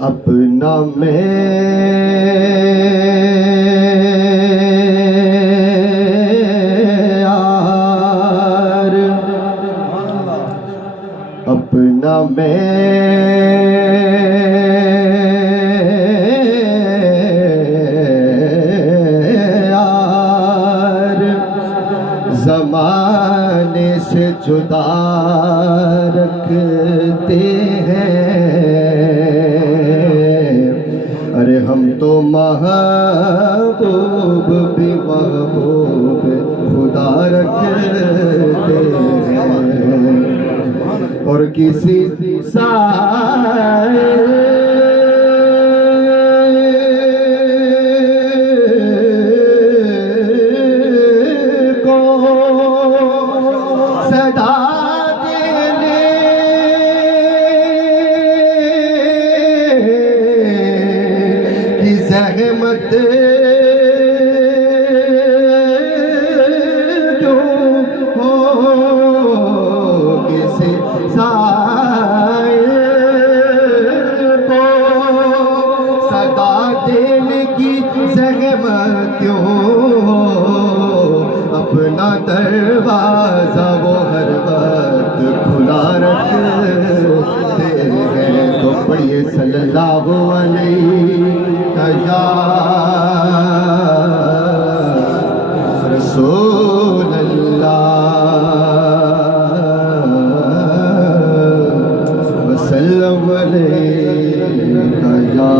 اپنا معیار اپنا معیار زمانے سے جدا رکھتے ہیں، ارے ہم تو محبوب بھی محبوب خدا رکھتے ہیں، اور کسی سائے زحمت جو ہو کسی سائل کو صدا دینے کی زحمت کیوں ہو، اپنا دروازہ وہ ہر وقت کھلا رکھتے ہیں، تو پڑھیے صلی اللہ علیہ یا رسول اللہ وسلم علیکہ یا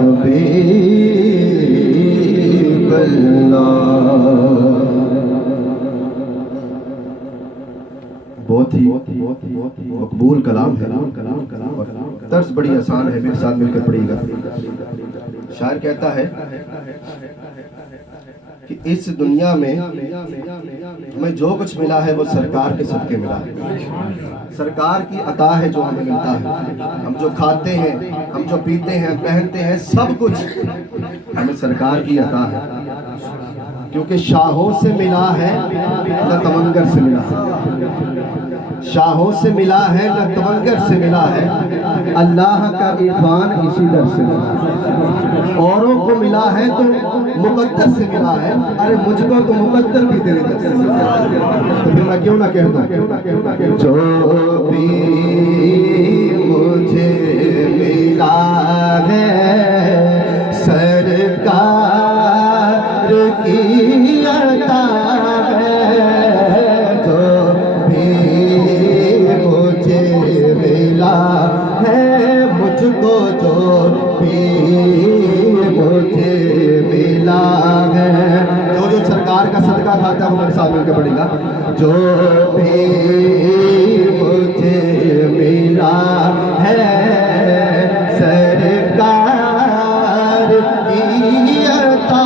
حبیب اللہ۔ بہت ہی مقبول کلام ہے، طرز بڑی آسان ہے، میرے ساتھ مل کر پڑھیے گا۔ شاعر کہتا ہے کہ اس دنیا میں ہمیں جو کچھ ملا ہے وہ سرکار کے صدقے ملا ہے، سرکار کی عطا ہے جو ہمیں ملتا ہے، ہم جو کھاتے ہیں، ہم جو پیتے ہیں، پہنتے ہیں، سب کچھ ہمیں سرکار کی عطا ہے، کیونکہ شاہوں سے ملا ہے نہ تمنگر سے ملا ہے، شاہوں سے ملا ہے نہ تمنگر سے ملا ہے، اللہ کا عرفان اسی در سے ملا ہے، اوروں کو ملا ہے تو مقدر سے ملا ہے، ارے مجھ کو تو مقدر بھی تیرے در سے ملا ہے، تو پھر میں کیوں نہ کہہ دوں جو بھی مجھے ملا ہے سرکار کی عطا ہے، جو بھی مجھے ملا ہے، مجھ کو جو بھی مجھے ملا ہے، جو سرکار کا صدقہ کھاتا ہے وہ میرے ساتھ مل کے پڑھے گا، جو بھی مجھے ملا ہے سرکار کی عطا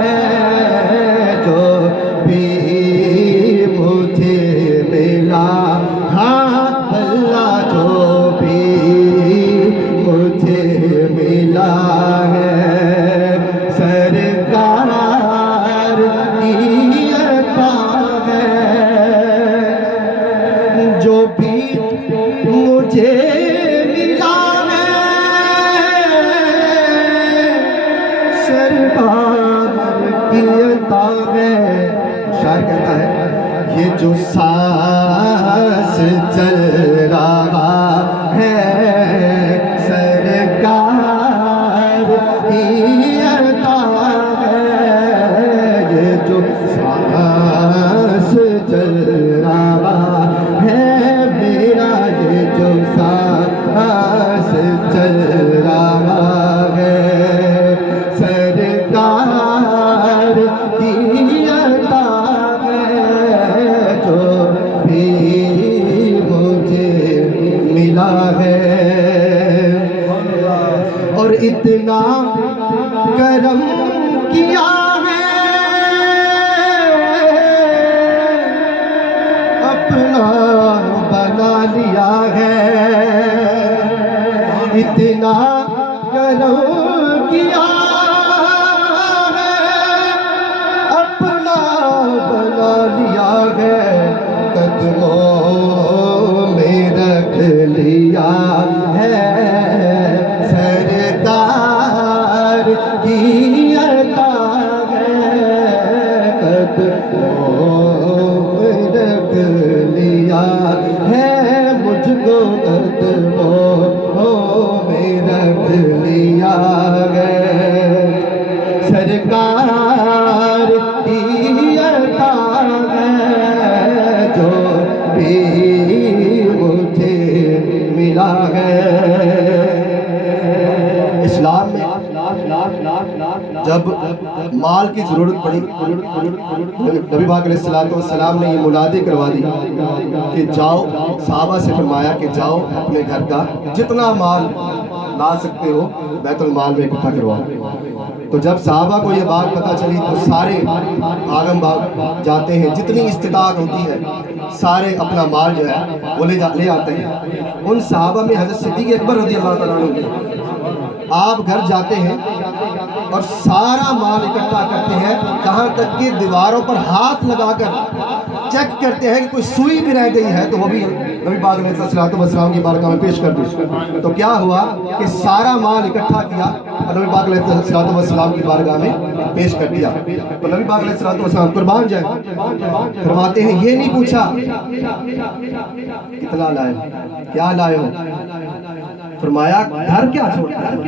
ہے، جو بھی مجھے ملا، ہاں اللہ جو بھی مجھے ملا ہے سرکار کی عطا ہے، جو بھی مجھے ملا ہے سرکار کی عطا ہے۔ شاعر کہتا ہے یہ جو سانس چل رہا ہے سرکار کی عطا ہے، یہ جو سانس چل رہا ہے میرا، یہ جو سانس چل رہا ہے سرکار کی عطا ہے، جو بھی مجھے ملا ہے، اور اتنا کرم کیا ہے اپنا بنا لیا ہے، اتنا کرم کیا ہے اپنا بنا لیا ہے، قدموں جب مال کی ضرورت پڑی نبی پاک علیہ السلام نے یہ منادی کروا دی کہ جاؤ، صحابہ سے فرمایا کہ جاؤ اپنے گھر کا جتنا مال لا سکتے ہو بیت المال میں اکٹھا کرواؤ۔ تو جب صحابہ کو یہ بات پتہ چلی تو سارے آگم بھاگ جاتے ہیں، جتنی استطاعت ہوتی ہے سارے اپنا مال جو ہے وہ لے آتے ہیں۔ ان صحابہ میں حضرت صدیق اکبر رضی اللہ تعالیٰ عنہ، آپ گھر جاتے ہیں اور سارا مال اکٹھا کرتے ہیں، کہاں تک کہ دیواروں پر ہاتھ لگا کر چیک کرتے ہیں کہ کوئی سوئی بھی رہ گئی ہے تو وہ بھی نبی پاک علیہ السلام کی بارگاہ میں پیش کر دی۔ تو کیا ہوا کہ سارا مال اکٹھا کیا اور نبی پاک علیہ السلام کی بارگاہ میں پیش کر دیا۔ تو نبی پاک علیہ السلام قربان جائیں فرماتے ہیں یہ نہیں پوچھا کتنا لائے ہو، کیا لائے ہو، فرمایا گھر کیا چھوڑ کے آئے ہو،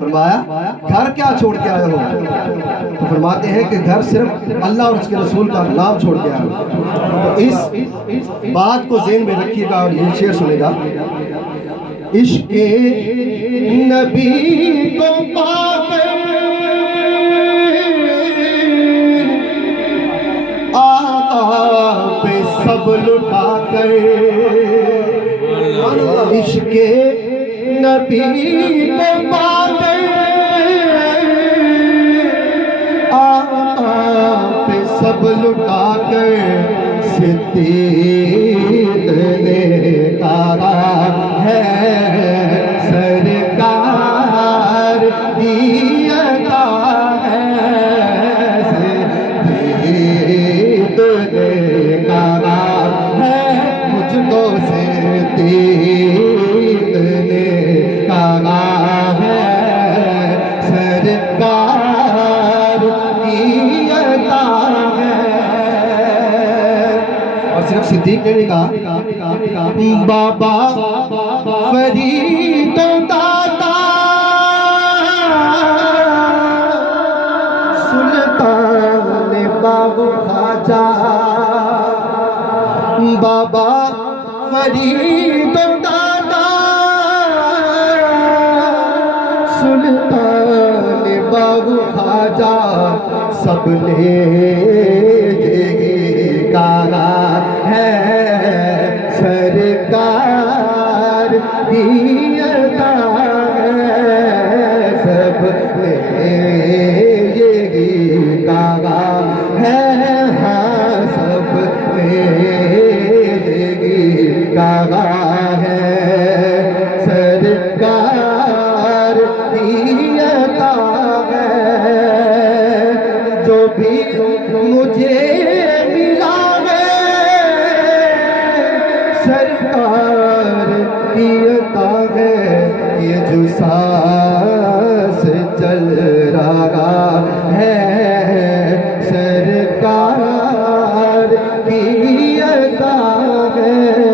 فرمایا گھر کیا چھوڑ کے آئے ہو، تو فرماتے ہیں کہ گھر صرف اللہ اور اس کے رسول کا نام چھوڑ کے آئے ہو۔ تو اس بات کو ذہن میں رکھیے گا اور یہ شعر سنے گا۔ عشق نبی کو پا کر آقا پہ سب لٹا کر، عشق نبی کو پا کر آقا پہ سب لٹا کر صدیق نے کہا ہے سرکار کی عطا ہے، صدیق نے کہا ہے مجھ کو صدیق نے کہا ہے سرکار کی عطا ہے۔ اور صرف صدیق نے نہیں کہا، بابا فرید داتا سلطان باب خواجہ، بابا فرید داتا سلطان باب خواجہ، سب نے یہ کہا ہے سرکار کی عطا ہے، سب نے یہی کہا ہے، ہاں سب نے یہی کہا ہے سرکار کی عطا ہے۔ جو بھی مجھے ملا سرکار کی عطا ہے، یہ جو سانس چل رہا ہے سرکار کی عطا ہے۔